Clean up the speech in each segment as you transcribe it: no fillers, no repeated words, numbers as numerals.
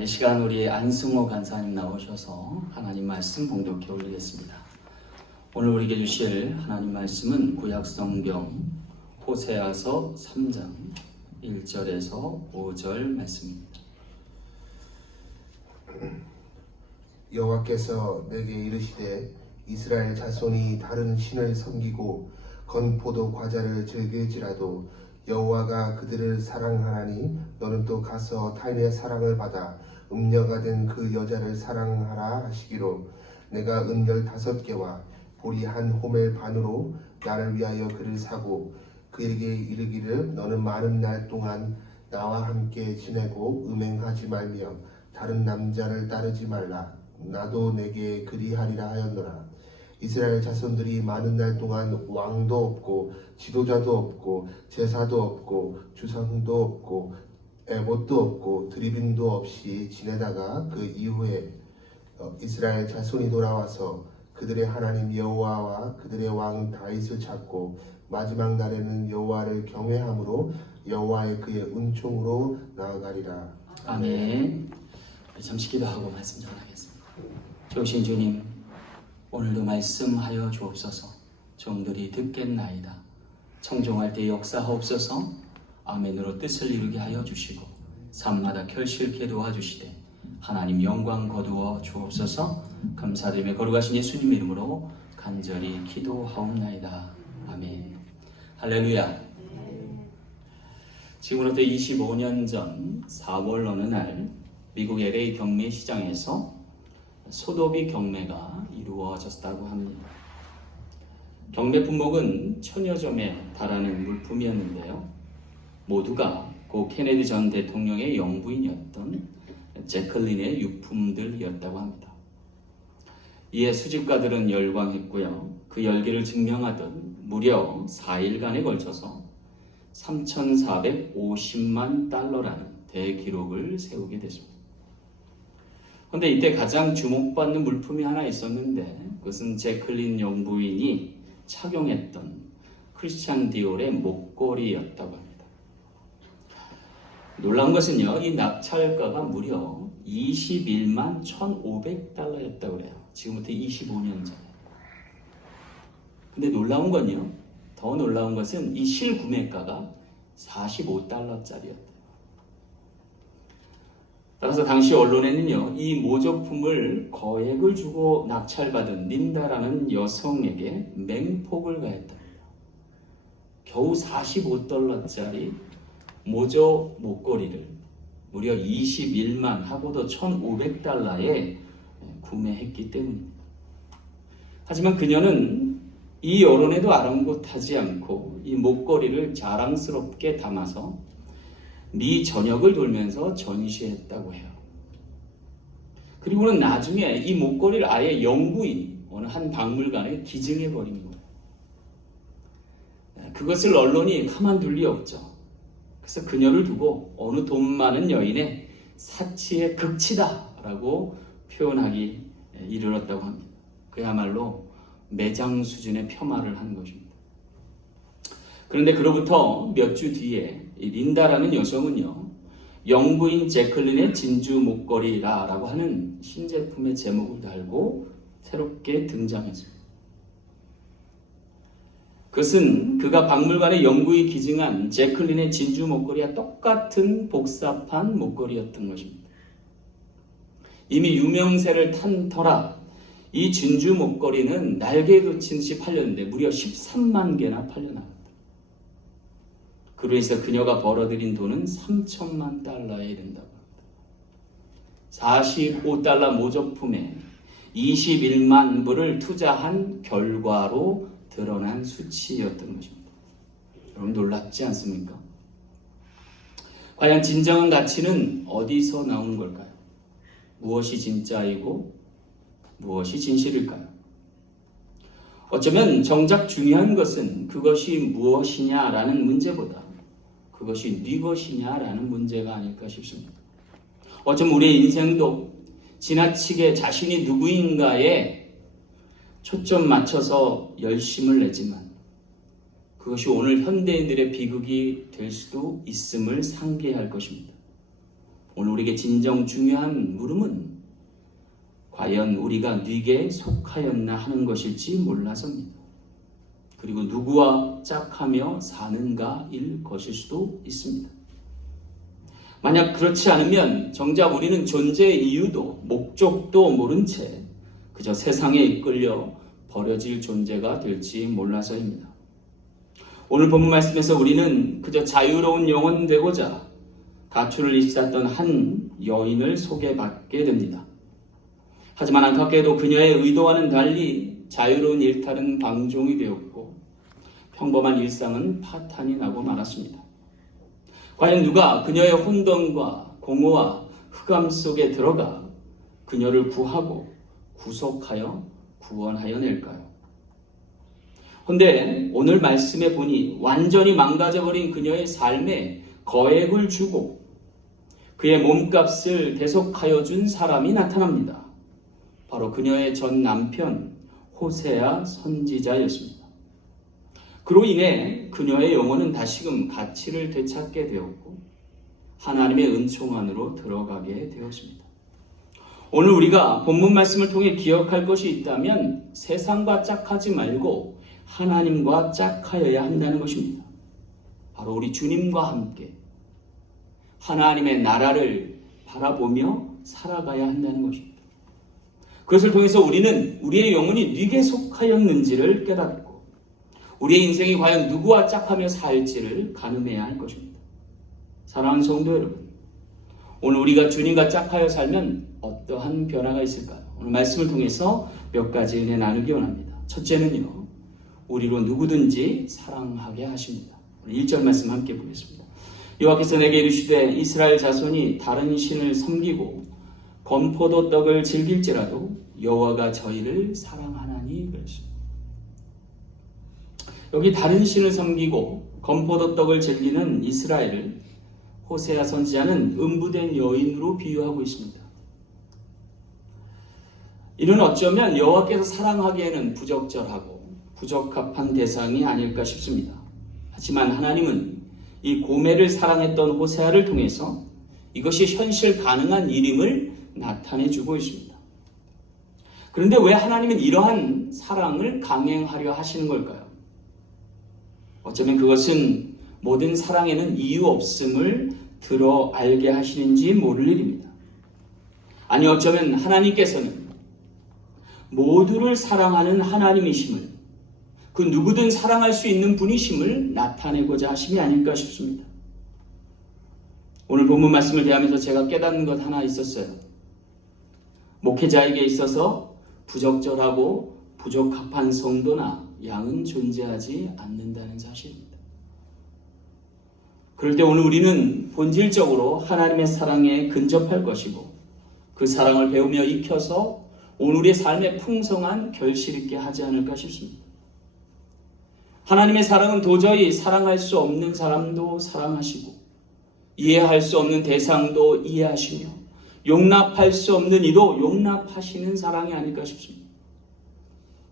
이 시간 우리 안승호 간사님 나오셔서 하나님 말씀 봉독해 올리겠습니다. 오늘 우리에게 주실 하나님 말씀은 구약성경 호세아서 3장 1절에서 5절 말씀입니다. 여호와께서 내게 이르시되 이스라엘 자손이 다른 신을 섬기고 건포도 과자를 즐길지라도 여호와가 그들을 사랑하나니 너는 또 가서 타인의 사랑을 받아 음녀가 된 그 여자를 사랑하라 하시기로 내가 은 15개와 보리 한 호멜 반으로 나를 위하여 그를 사고 그에게 이르기를 너는 많은 날 동안 나와 함께 지내고 음행하지 말며 다른 남자를 따르지 말라. 나도 내게 그리하리라 하였노라. 이스라엘 자손들이 많은 날 동안 왕도 없고 지도자도 없고 제사도 없고 주상도 없고 에봇도 없고 드리빔도 없이 지내다가 그 이후에 이스라엘 자손이 돌아와서 그들의 하나님 여호와와 그들의 왕 다윗을 찾고 마지막 날에는 여호와를 경외함으로 여호와의 그의 은총으로 나아가리라. 아멘. 잠시 기도하고 말씀 전하겠습니다. 좋으신 주님, 오늘도 말씀하여 주옵소서. 종들이 듣겠나이다. 청종할 때 역사하옵소서. 아멘으로 뜻을 이루게 하여 주시고 삶마다 결실케 도와주시되 하나님 영광 거두어 주옵소서. 감사드리며 거룩하신 예수님 이름으로 간절히 기도하옵나이다. 아멘. 할렐루야. 지금으로부터 25년 전 4월 어느 날 미국 LA 경매 시장에서 소도비 경매가 이루어졌다고 합니다. 경매 품목은 천여점에 달하는 물품이었는데요. 모두가 고 케네디 전 대통령의 영부인이었던 제클린의 유품들이었다고 합니다. 이에 수집가들은 열광했고요. 그 열기를 증명하듯 무려 4일간에 걸쳐서 3,450만 달러라는 대기록을 세우게 됐습니다. 그런데 이때 가장 주목받는 물품이 하나 있었는데 그것은 제클린 영부인이 착용했던 크리스찬 디올의 목걸이였다고 합니다. 놀라운 것은요, 이 낙찰가가 무려 21만 1,500달러였다고 그래요. 지금부터 25년 전에. 근데 놀라운 건요, 더 놀라운 것은 이 실구매가가 45달러짜리였대요. 따라서 당시 언론에는요, 이 모조품을 거액을 주고 낙찰받은 린다라는 여성에게 맹폭을 가했답니다. 겨우 45달러짜리 모조 목걸이를 무려 21만 하고도 1,500달러에 구매했기 때문입니다. 하지만 그녀는 이 여론에도 아랑곳하지 않고 이 목걸이를 자랑스럽게 담아서 미 전역을 돌면서 전시했다고 해요. 그리고는 나중에 이 목걸이를 아예 영부인 어느 한 박물관에 기증해버린 거예요. 그것을 언론이 가만둘 리 없죠. 그래서 그녀를 두고 어느 돈 많은 여인의 사치의 극치다라고 표현하기 이르렀다고 합니다. 그야말로 매장 수준의 폄하를 한 것입니다. 그런데 그로부터 몇 주 뒤에 린다라는 여성은요, 영부인 제클린의 진주 목걸이라고 하는 신제품의 제목을 달고 새롭게 등장했습니다. 그것은 그가 박물관에 영구히 기증한 제클린의 진주 목걸이와 똑같은 복사판 목걸이였던 것입니다. 이미 유명세를 탄 터라 이 진주 목걸이는 날개에 그친 듯이 팔렸는데 무려 13만 개나 팔려나갔다. 그로 인해서 그녀가 벌어들인 돈은 3천만 달러에 이른다고 합니다. 45달러 모조품에 21만 불을 투자한 결과로 드러난 수치였던 것입니다. 여러분 놀랍지 않습니까? 과연 진정한 가치는 어디서 나오는 걸까요? 무엇이 진짜이고 무엇이 진실일까요? 어쩌면 정작 중요한 것은 그것이 무엇이냐라는 문제보다 그것이 네 것이냐라는 문제가 아닐까 싶습니다. 어쩌면 우리의 인생도 지나치게 자신이 누구인가에 초점 맞춰서 열심을 내지만 그것이 오늘 현대인들의 비극이 될 수도 있음을 상기할 것입니다. 오늘 우리에게 진정 중요한 물음은 과연 우리가 누구에게 속하였나 하는 것일지 몰라서입니다. 그리고 누구와 짝하며 사는가일 것일 수도 있습니다. 만약 그렇지 않으면 정작 우리는 존재의 이유도 목적도 모른 채 그저 세상에 이끌려 버려질 존재가 될지 몰라서입니다. 오늘 본문 말씀에서 우리는 그저 자유로운 영혼 되고자 가출을 입쌌던 한 여인을 소개받게 됩니다. 하지만 안타깝게도 그녀의 의도와는 달리 자유로운 일탈은 방종이 되었고 평범한 일상은 파탄이 나고 말았습니다. 과연 누가 그녀의 혼돈과 공허와 흑암 속에 들어가 그녀를 구하고 구속하여 구원하여 낼까요? 그런데 오늘 말씀에 보니 완전히 망가져버린 그녀의 삶에 거액을 주고 그의 몸값을 대속하여 준 사람이 나타납니다. 바로 그녀의 전 남편 호세아 선지자였습니다. 그로 인해 그녀의 영혼은 다시금 가치를 되찾게 되었고 하나님의 은총 안으로 들어가게 되었습니다. 오늘 우리가 본문 말씀을 통해 기억할 것이 있다면 세상과 짝하지 말고 하나님과 짝하여야 한다는 것입니다. 바로 우리 주님과 함께 하나님의 나라를 바라보며 살아가야 한다는 것입니다. 그것을 통해서 우리는 우리의 영혼이 누구에게 속하였는지를 깨닫고 우리의 인생이 과연 누구와 짝하며 살지를 가늠해야 할 것입니다. 사랑하는 성도 여러분, 오늘 우리가 주님과 짝하여 살면 어떠한 변화가 있을까요? 오늘 말씀을 통해서 몇 가지 은혜 나누기 원합니다. 첫째는요, 우리로 누구든지 사랑하게 하십니다. 1절 말씀 함께 보겠습니다. 여호와께서 내게 이르시되 이스라엘 자손이 다른 신을 섬기고 건포도 떡을 즐길지라도 여호와가 저희를 사랑하나니 그러십니다. 여기 다른 신을 섬기고 건포도 떡을 즐기는 이스라엘을 호세아 선지자는 음부된 여인으로 비유하고 있습니다. 이는 어쩌면 여호와께서 사랑하기에는 부적절하고 부적합한 대상이 아닐까 싶습니다. 하지만 하나님은 이 고멜을 사랑했던 호세아를 통해서 이것이 현실 가능한 일임을 나타내주고 있습니다. 그런데 왜 하나님은 이러한 사랑을 강행하려 하시는 걸까요? 어쩌면 그것은 모든 사랑에는 이유 없음을 들어 알게 하시는지 모를 일입니다. 아니 어쩌면 하나님께서는 모두를 사랑하는 하나님이심을 그 누구든 사랑할 수 있는 분이심을 나타내고자 하심이 아닐까 싶습니다. 오늘 본문 말씀을 대하면서 제가 깨닫는 것 하나 있었어요. 목회자에게 있어서 부적절하고 부적합한 성도나 양은 존재하지 않는다는 사실입니다. 그럴 때 오늘 우리는 본질적으로 하나님의 사랑에 근접할 것이고 그 사랑을 배우며 익혀서 오늘 우리의 삶에 풍성한 결실 있게 하지 않을까 싶습니다. 하나님의 사랑은 도저히 사랑할 수 없는 사람도 사랑하시고 이해할 수 없는 대상도 이해하시며 용납할 수 없는 이도 용납하시는 사랑이 아닐까 싶습니다.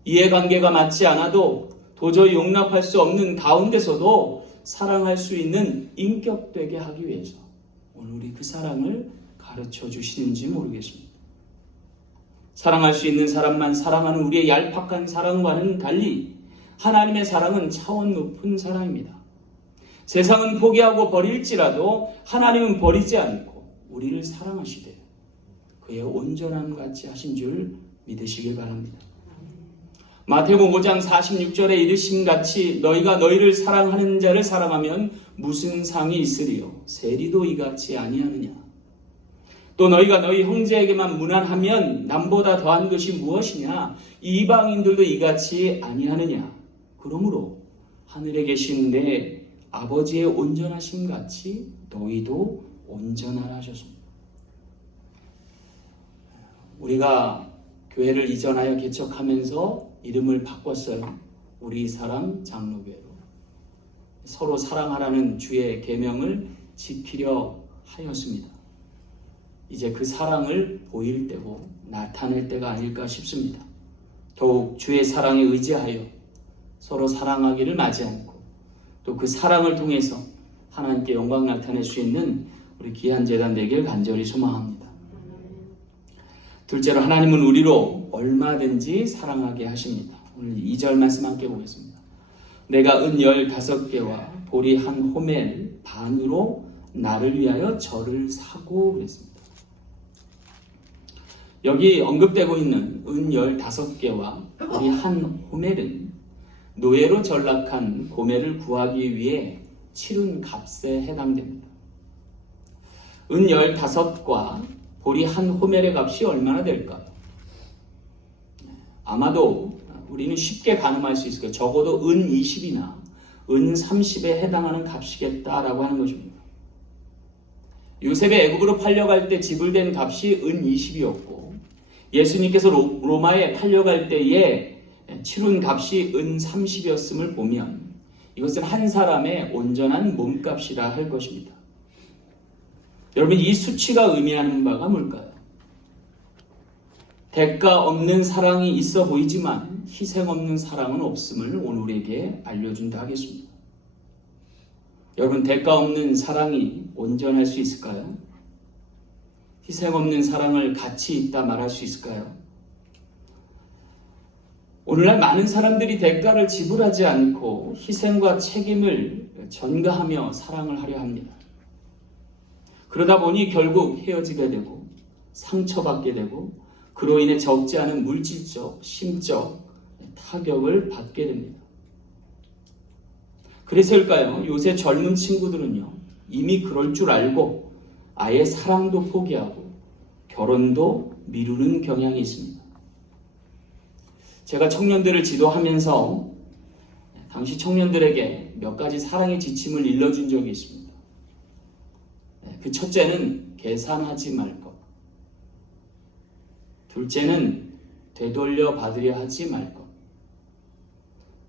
이해관계가 맞지 않아도 도저히 용납할 수 없는 가운데서도 사랑할 수 있는 인격되게 하기 위해서 오늘 우리 그 사랑을 가르쳐 주시는지 모르겠습니다. 사랑할 수 있는 사람만 사랑하는 우리의 얄팍한 사랑과는 달리 하나님의 사랑은 차원 높은 사랑입니다. 세상은 포기하고 버릴지라도 하나님은 버리지 않고 우리를 사랑하시되 그의 온전함 같이 하신 줄 믿으시길 바랍니다. 마태복음 5장 46절에 이르심같이 너희가 너희를 사랑하는 자를 사랑하면 무슨 상이 있으리요 세리도 이같이 아니하느냐. 또 너희가 너희 형제에게만 무난하면 남보다 더한 것이 무엇이냐. 이방인들도 이같이 아니하느냐. 그러므로 하늘에 계신 내 아버지의 온전하심 같이 너희도 온전하라 하셨습니다. 우리가 교회를 이전하여 개척하면서 이름을 바꿨어요. 우리 사랑 장로교회로. 서로 사랑하라는 주의 계명을 지키려 하였습니다. 이제 그 사랑을 보일 때고 나타낼 때가 아닐까 싶습니다. 더욱 주의 사랑에 의지하여 서로 사랑하기를 마지 않고 또 그 사랑을 통해서 하나님께 영광 나타낼 수 있는 우리 귀한 제단 되길 간절히 소망합니다. 둘째로 하나님은 우리로 얼마든지 사랑하게 하십니다. 오늘 2절 말씀 함께 보겠습니다. 내가 은 15개와 보리 한 호멜 반으로 나를 위하여 저를 사고 그랬습니다. 여기 언급되고 있는 은 15개와 보리 한 호멜은 노예로 전락한 고멜을 구하기 위해 치른 값에 해당됩니다. 은 15과 보리 한 호멜의 값이 얼마나 될까요? 아마도 우리는 쉽게 가늠할 수 있을 거예요. 적어도 은 20이나 은 30에 해당하는 값이겠다라고 하는 것입니다. 요셉이 애굽으로 팔려갈 때 지불된 값이 은 20이었고 예수님께서 로마에 팔려갈 때에 치룬 값이 은 30이었음을 보면 이것은 한 사람의 온전한 몸값이라 할 것입니다. 여러분, 이 수치가 의미하는 바가 뭘까요? 대가 없는 사랑이 있어 보이지만 희생 없는 사랑은 없음을 오늘 우리에게 알려준다 하겠습니다. 여러분, 대가 없는 사랑이 온전할 수 있을까요? 희생 없는 사랑을 가치 있다 말할 수 있을까요? 오늘날 많은 사람들이 대가를 지불하지 않고 희생과 책임을 전가하며 사랑을 하려 합니다. 그러다 보니 결국 헤어지게 되고 상처받게 되고 그로 인해 적지 않은 물질적, 심적 타격을 받게 됩니다. 그래서일까요? 요새 젊은 친구들은요, 이미 그럴 줄 알고 아예 사랑도 포기하고 결혼도 미루는 경향이 있습니다. 제가 청년들을 지도하면서 당시 청년들에게 몇 가지 사랑의 지침을 일러준 적이 있습니다. 그 첫째는 계산하지 말 것. 둘째는 되돌려 받으려 하지 말 것.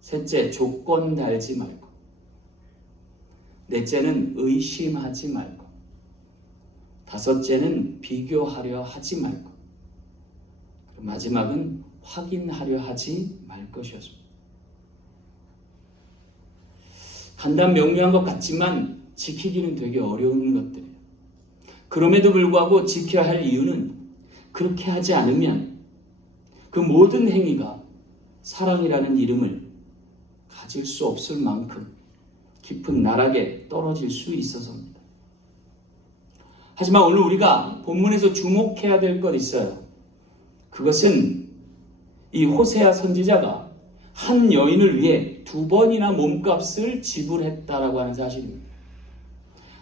셋째, 조건 달지 말 것. 넷째는 의심하지 말 것. 다섯째는 비교하려 하지 말 것. 마지막은 확인하려 하지 말 것이었습니다. 간단 명료한 것 같지만 지키기는 되게 어려운 것들이에요. 그럼에도 불구하고 지켜야 할 이유는 그렇게 하지 않으면 그 모든 행위가 사랑이라는 이름을 가질 수 없을 만큼 깊은 나락에 떨어질 수 있어서입니다. 하지만 오늘 우리가 본문에서 주목해야 될 것 있어요. 그것은 이 호세아 선지자가 한 여인을 위해 2번이나 몸값을 지불했다라고 하는 사실입니다.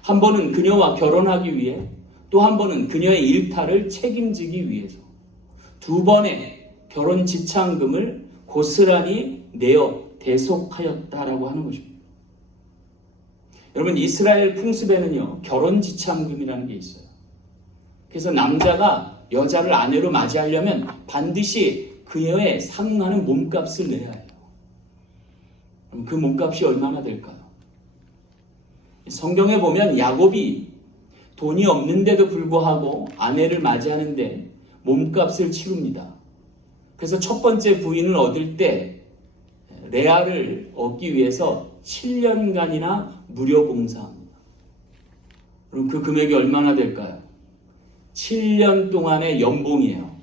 한 번은 그녀와 결혼하기 위해, 또 한 번은 그녀의 일탈을 책임지기 위해서 2번의 결혼 지참금을 고스란히 내어 대속하였다라고 하는 것입니다. 여러분, 이스라엘 풍습에는요, 결혼 지참금이라는 게 있어요. 그래서 남자가 여자를 아내로 맞이하려면 반드시 그녀의 상응하는 몸값을 내야 해요. 그럼 그 몸값이 얼마나 될까요? 성경에 보면 야곱이 돈이 없는데도 불구하고 아내를 맞이하는데 몸값을 치릅니다. 그래서 첫 번째 부인을 얻을 때 레아를 얻기 위해서 7년간이나 무료 봉사합니다. 그럼 그 금액이 얼마나 될까요? 7년 동안의 연봉이에요.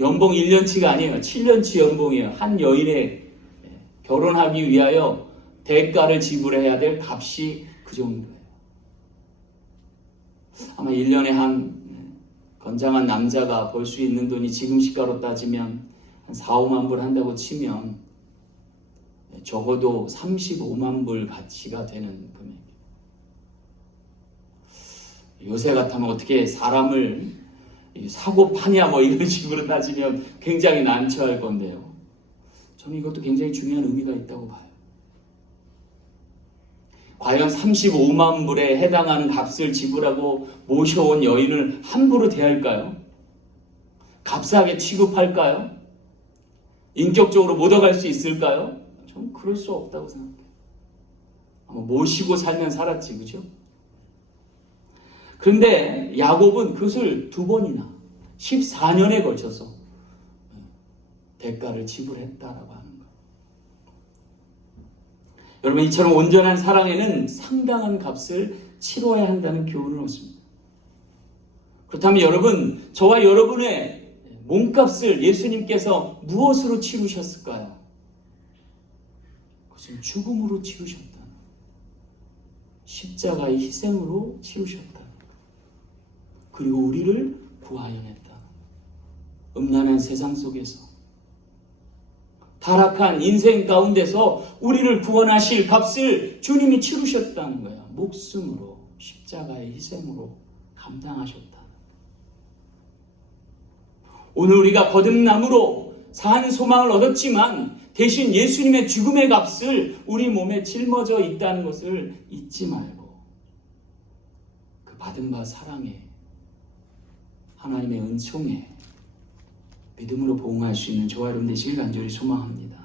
연봉 1년치가 아니에요. 7년치 연봉이에요. 한 여인의 결혼하기 위하여 대가를 지불해야 될 값이 그 정도예요. 아마 1년에 한 건장한 남자가 벌 수 있는 돈이 지금 시가로 따지면 한 4, 5만 불 한다고 치면 적어도 35만 불 가치가 되는 금액이에요. 요새 같으면 어떻게 사람을 사고 파냐 뭐 이런 식으로 따지면 굉장히 난처할 건데요. 저는 이것도 굉장히 중요한 의미가 있다고 봐요. 과연 35만 불에 해당하는 값을 지불하고 모셔온 여인을 함부로 대할까요? 값싸게 취급할까요? 인격적으로 묻어갈 수 있을까요? 저는 그럴 수 없다고 생각해요. 아마 모시고 살면 살았지, 그죠? 그런데 야곱은 그것을 2번이나 14년에 걸쳐서 대가를 지불했다라고 하는 거예요. 여러분, 이처럼 온전한 사랑에는 상당한 값을 치러야 한다는 교훈을 얻습니다. 그렇다면 여러분, 저와 여러분의 몸값을 예수님께서 무엇으로 치르셨을까요? 그것은 죽음으로 치르셨다. 십자가의 희생으로 치르셨다. 그리고 우리를 구하여냈다. 음란한 세상 속에서, 타락한 인생 가운데서 우리를 구원하실 값을 주님이 치르셨다는 거예요. 목숨으로, 십자가의 희생으로 감당하셨다. 오늘 우리가 거듭남으로 산 소망을 얻었지만 대신 예수님의 죽음의 값을 우리 몸에 짊어져 있다는 것을 잊지 말고 그 받은 바 사랑에, 하나님의 은총에 믿음으로 보응할 수 있는 저와 여러분 되시길 간절히 소망합니다.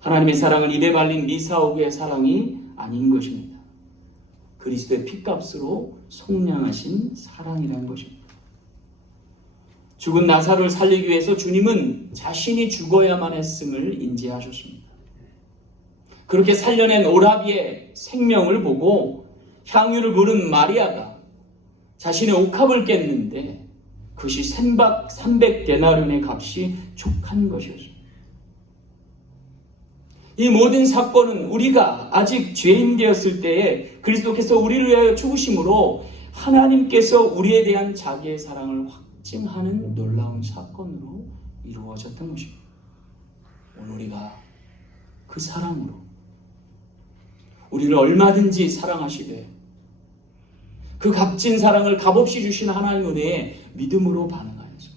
하나님의 사랑은 입에 발린 미사오그의 사랑이 아닌 것입니다. 그리스도의 피값으로 속량하신 사랑이라는 것입니다. 죽은 나사로를 살리기 위해서 주님은 자신이 죽어야만 했음을 인지하셨습니다. 그렇게 살려낸 오라비의 생명을 보고 향유를 부른 마리아가 자신의 옥합을 깼는데 그것이 300데나리온의 값이 족한 것이었습니다. 이 모든 사건은 우리가 아직 죄인 되었을 때에 그리스도께서 우리를 위하여 죽으심으로 하나님께서 우리에 대한 자기의 사랑을 확증하는 놀라운 사건으로 이루어졌던 것입니다. 오늘 우리가 그 사랑으로 우리를 얼마든지 사랑하시되 그 값진 사랑을 값없이 주신 하나님의 은혜에 믿음으로 반응하여서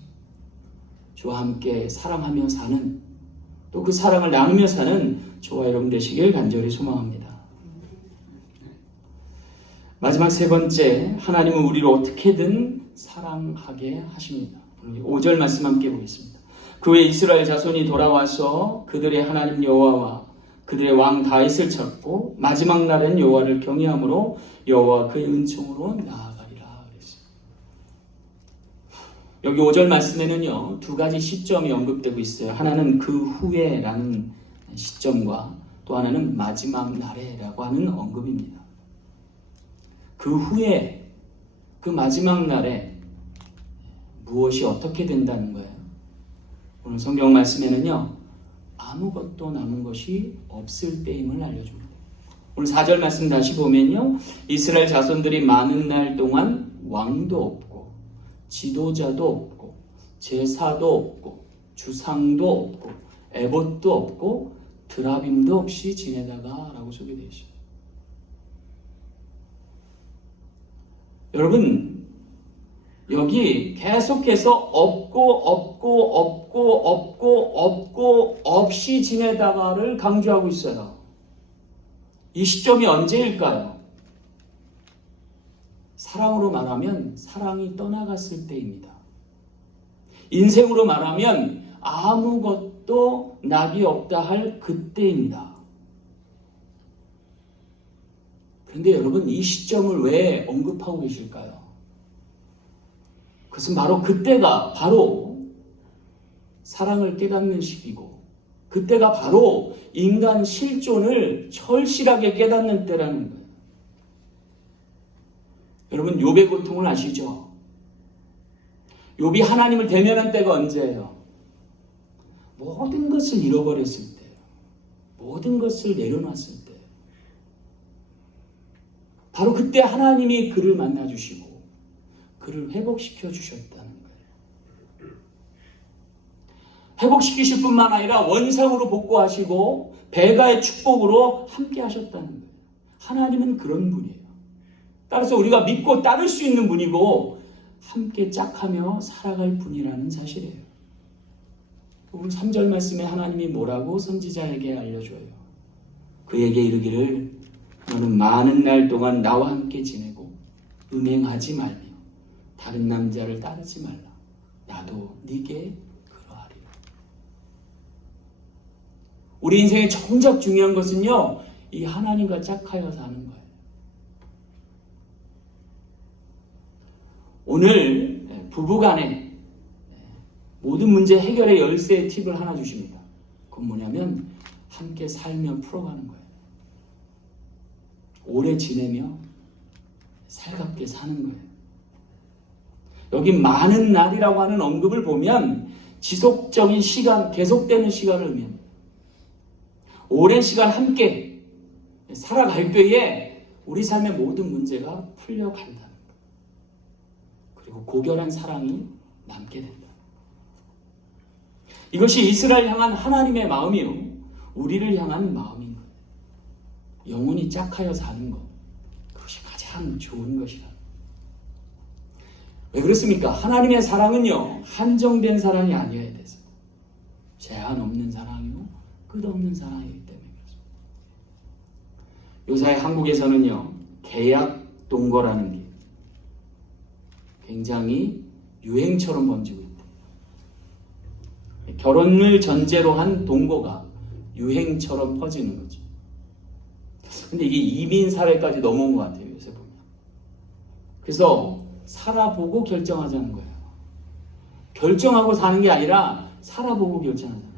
주와 함께 사랑하며 사는, 또 그 사랑을 나누며 사는 저와 여러분 되시길 간절히 소망합니다. 마지막 세 번째, 하나님은 우리를 어떻게든 사랑하게 하십니다. 5절 말씀 함께 보겠습니다. 그 후에 이스라엘 자손이 돌아와서 그들의 하나님 여호와와 그들의 왕 다윗을 찾고 마지막 날엔 여호와를 경외함으로 여호와 그의 은총으로 나아가리라 그랬습니다. 여기 5절 말씀에는요, 두 가지 시점이 언급되고 있어요. 하나는 그 후에라는 시점과 또 하나는 마지막 날에라고 하는 언급입니다. 그 후에, 그 마지막 날에 무엇이 어떻게 된다는 거예요? 오늘 성경 말씀에는요, 아무것도 남은 것이 없을 때임을 알려줍니다. 오늘 4절 말씀 다시 보면요, 이스라엘 자손들이 많은 날 동안 왕도 없고 지도자도 없고 제사도 없고 주상도 없고 에봇도 없고 드라빔도 없이 지내다가 라고 소개되어 있습니다. 여러분, 여기 계속해서 없고 없이 지내다가를 강조하고 있어요. 이 시점이 언제일까요? 사랑으로 말하면 사랑이 떠나갔을 때입니다. 인생으로 말하면 아무것도 낙이 없다 할 그때입니다. 그런데 여러분, 이 시점을 왜 언급하고 계실까요? 그것은 바로 그때가 바로 사랑을 깨닫는 시기고 그때가 바로 인간 실존을 절실하게 깨닫는 때라는 거예요. 여러분, 욥의 고통을 아시죠? 욥이 하나님을 대면한 때가 언제예요? 모든 것을 잃어버렸을 때예요. 모든 것을 내려놨을 때. 바로 그때 하나님이 그를 만나주시고 그를 회복시켜 주셨다는 거예요. 회복시키실 뿐만 아니라 원상으로 복구하시고 배가의 축복으로 함께 하셨다는 거예요. 하나님은 그런 분이에요. 따라서 우리가 믿고 따를 수 있는 분이고 함께 짝하며 살아갈 분이라는 사실이에요. 오늘 3절 말씀에 하나님이 뭐라고 선지자에게 알려줘요? 그에게 이르기를 너는 많은 날 동안 나와 함께 지내고 음행하지 말며 다른 남자를 따르지 말라. 나도 네게 그러하리라. 우리 인생에 정작 중요한 것은요, 이 하나님과 짝하여 사는 거예요. 오늘 부부간에 모든 문제 해결의 열쇠의 팁을 하나 주십니다. 그건 뭐냐면 함께 살며 풀어가는 거예요. 오래 지내며 살갑게 사는 거예요. 여기 많은 날이라고 하는 언급을 보면 지속적인 시간, 계속되는 시간을 의미합니다. 오랜 시간 함께 살아갈 때에 우리 삶의 모든 문제가 풀려간다는 것. 그리고 고결한 사랑이 남게 된다. 이것이 이스라엘 향한 하나님의 마음이요, 우리를 향한 마음인 거예요. 영혼이 짝하여 사는 것, 그것이 가장 좋은 것이다. 왜 그렇습니까? 하나님의 사랑은요, 한정된 사랑이 아니어야 돼서 제한 없는 사랑이고 끝없는 사랑이기 때문에 그렇습니다. 요사이 한국에서는요, 계약 동거라는 게 굉장히 유행처럼 번지고 있다. 결혼을 전제로 한 동거가 유행처럼 퍼지는 거죠. 근데 이게 이민 사회까지 넘어온 것 같아요, 요새 보면. 그래서 살아보고 결정하자는 거예요. 결정하고 사는 게 아니라 살아보고 결정하잖아요.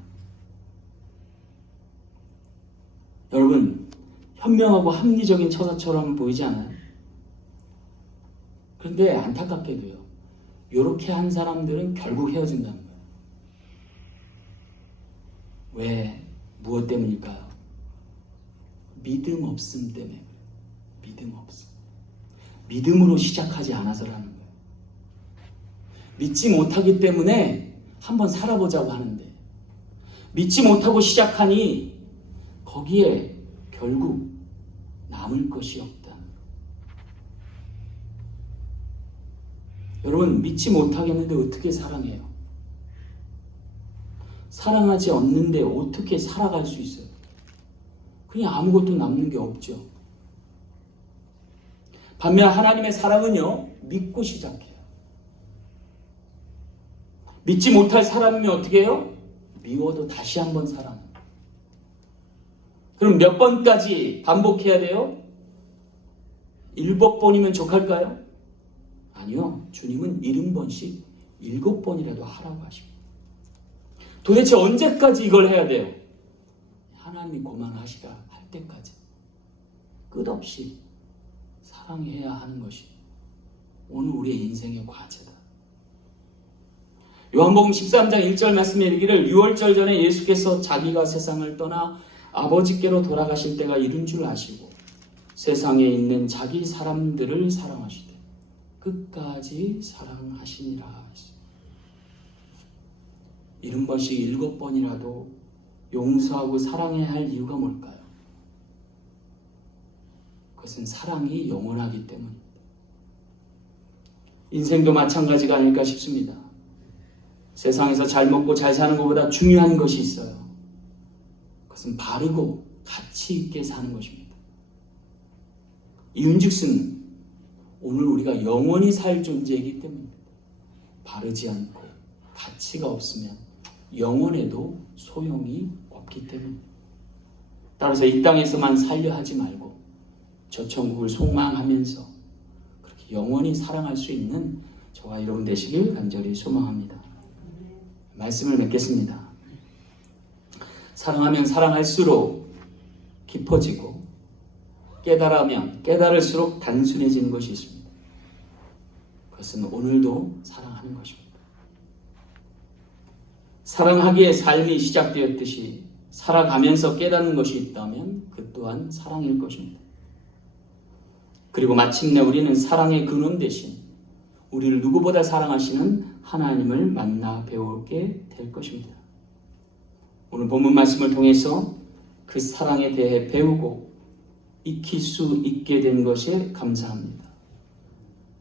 여러분, 현명하고 합리적인 처사처럼 보이지 않아요? 그런데 안타깝게도요, 이렇게 한 사람들은 결국 헤어진다는 거예요. 왜? 무엇 때문일까요? 믿음 없음 때문에. 믿음 없음. 믿음으로 시작하지 않아서라는 거예요. 믿지 못하기 때문에 한번 살아보자고 하는데, 믿지 못하고 시작하니 거기에 결국 남을 것이 없다. 여러분, 믿지 못하겠는데 어떻게 사랑해요? 사랑하지 않는데 어떻게 살아갈 수 있어요? 그냥 아무것도 남는 게 없죠. 반면 하나님의 사랑은요, 믿고 시작해요. 믿지 못할 사람이면 어떻게 해요? 미워도 다시 한번 사랑해요. 그럼 몇 번까지 반복해야 돼요? 7번이면 족할까요? 아니요. 주님은 70번씩 7번이라도 하라고 하십니다. 도대체 언제까지 이걸 해야 돼요? 하나님이 고만하시라 할 때까지 끝없이 사랑해야 하는 것이 오늘 우리의 인생의 과제다. 요한복음 13장 1절 말씀에 이르기를 6월절 전에 예수께서 자기가 세상을 떠나 아버지께로 돌아가실 때가 이른 줄 아시고 세상에 있는 자기 사람들을 사랑하시되 끝까지 사랑하시니라. 70번씩 7번이라도 용서하고 사랑해야 할 이유가 뭘까요? 그것은 사랑이 영원하기 때문입니다. 인생도 마찬가지가 아닐까 싶습니다. 세상에서 잘 먹고 잘 사는 것보다 중요한 것이 있어요. 그것은 바르고 가치 있게 사는 것입니다. 이윤즉슨 오늘 우리가 영원히 살 존재이기 때문입니다. 바르지 않고 가치가 없으면 영원에도 소용이 없기 때문입니다. 따라서 이 땅에서만 살려 하지 말고 저 천국을 소망하면서 그렇게 영원히 사랑할 수 있는 저와 여러분 되시길 간절히 소망합니다. 말씀을 맺겠습니다. 사랑하면 사랑할수록 깊어지고 깨달으면 깨달을수록 단순해지는 것이 있습니다. 그것은 오늘도 사랑하는 것입니다. 사랑하기에 삶이 시작되었듯이 살아가면서 깨닫는 것이 있다면 그 또한 사랑일 것입니다. 그리고 마침내 우리는 사랑의 근원 대신 우리를 누구보다 사랑하시는 하나님을 만나 배우게 될 것입니다. 오늘 본문 말씀을 통해서 그 사랑에 대해 배우고 익힐 수 있게 된 것에 감사합니다.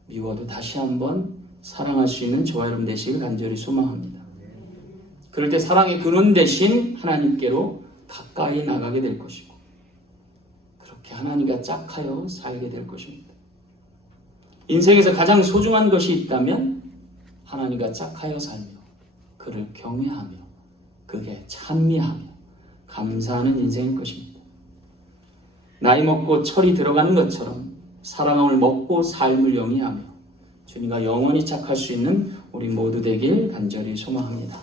미워도 다시 한번 사랑할 수 있는 저와 여러분 되시길 간절히 소망합니다. 그럴 때 사랑의 근원 대신 하나님께로 가까이 나가게 될 것이고 그렇게 하나님과 짝하여 살게 될 것입니다. 인생에서 가장 소중한 것이 있다면 하나님과 짝하여 살며 그를 경외하며 그게 찬미하며 감사하는 인생일 것입니다. 나이 먹고 철이 들어가는 것처럼 사랑을 먹고 삶을 영위하며 주님과 영원히 짝할 수 있는 우리 모두 되길 간절히 소망합니다.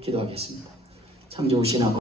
기도하겠습니다. 참 좋으신 아버지,